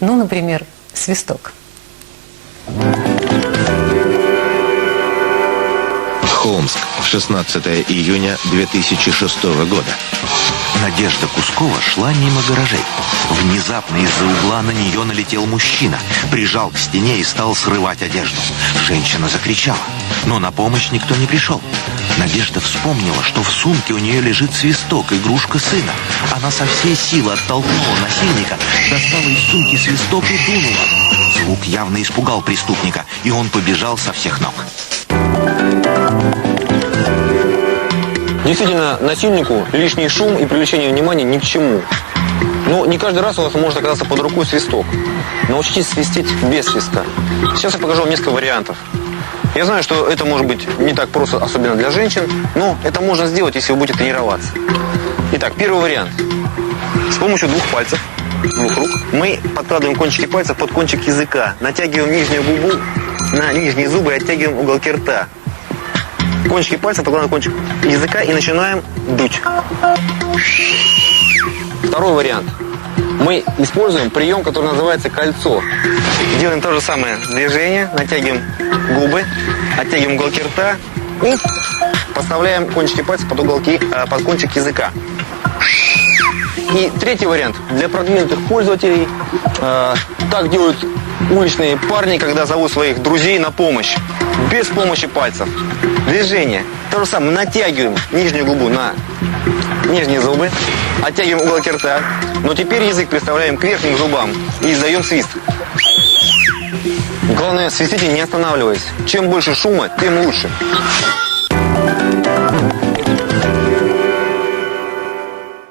Ну, например, свисток. Холмск, 16 июня 2006 года. Надежда Кускова шла мимо гаражей. Внезапно из-за угла на нее налетел мужчина, прижал к стене и стал срывать одежду. Женщина закричала, но на помощь никто не пришел. Надежда вспомнила, что в сумке у нее лежит свисток, игрушка сына. Она со всей силы оттолкнула насильника, достала из сумки свисток и дунула. Звук явно испугал преступника, и он побежал со всех ног. Действительно, насильнику лишний шум и привлечение внимания ни к чему. Но не каждый раз у вас может оказаться под рукой свисток. Научитесь свистеть без свистка. Сейчас я покажу вам несколько вариантов. Я знаю, что это может быть не так просто, особенно для женщин, но это можно сделать, если вы будете тренироваться. Итак, первый вариант. С помощью двух пальцев, двух рук, мы подкладываем кончики пальцев под кончик языка, натягиваем нижнюю губу на нижние зубы и оттягиваем уголки рта. Кончики пальцев подкладываем кончик языка и начинаем дуть. Второй вариант. Мы используем прием, который называется кольцо. Делаем то же самое движение, натягиваем губы, оттягиваем уголки рта и подставляем кончики пальцев под кончик языка. И третий вариант. Для продвинутых пользователей так делают уличные парни, когда зовут своих друзей на помощь. Без помощи пальцев. Движение. То же самое. Натягиваем нижнюю губу на нижние зубы, оттягиваем уголки рта, но теперь язык приставляем к верхним зубам и издаем свист. Главное, свистите не останавливаясь. Чем больше шума, тем лучше.